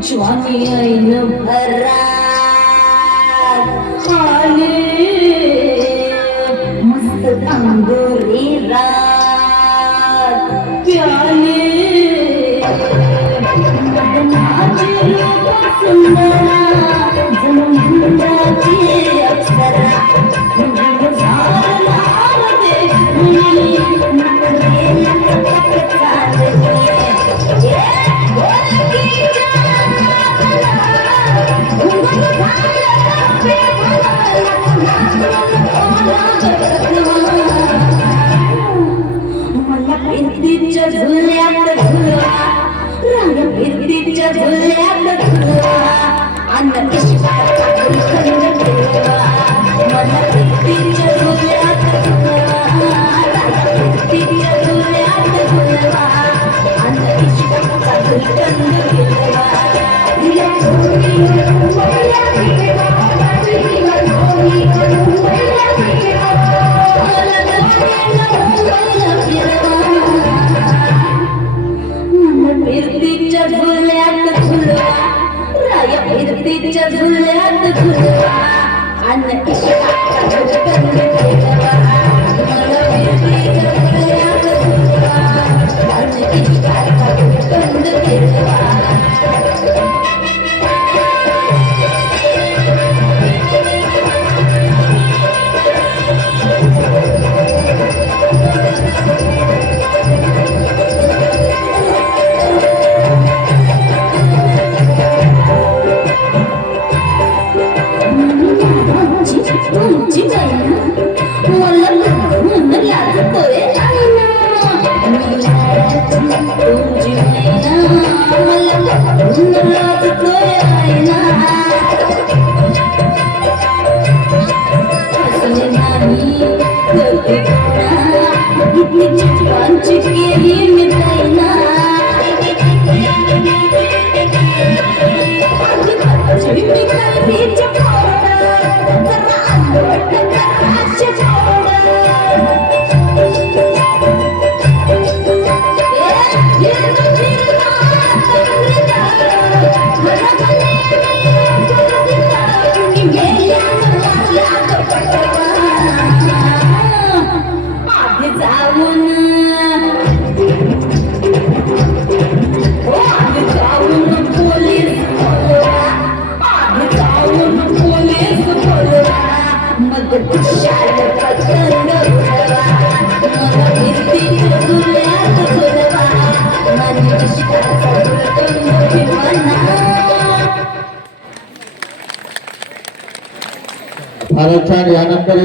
ज्वानी ऐन भरात आले मस्त अंगोरी रात प्याले मदनाचे रूप सुंदरा जणू इंद्राची अप्सरा गुलजार लाल देखणी नखरे लटकत चालले फिरतीच्या झुल्यात झुलवा रंग फिरतीच्या झुल्यात झुलवा अन्न इश्काचा गुलकंद फिरवा मला फिरतीच्या झुल्यात झुलवा रंग फिरतीच्या झुल्यात झुलवा अन्न इश्काचा गुलकंद फिरवा दिया चोरी मुंबईला फिरवा दिया चोरी मुंबईला फिरवा मला मुंबईला फिरवा फिरतीच्या झुल्यात झुलवा राया फिरतीच्या झुल्यात झुलवा अन्न इश्काचा गुलकंद फिरवा मला फिरतीच्या झुल्यात झुलवा अन्न इश्काचा गुलकंद फिरवा तुमची बहीण मला बघून लागतोय तुमची बहीण मला बघून लागतोय असले नाही कधी किती चिटकांची केली मी जाईना मी करतीच्या फारच छान. यानंतर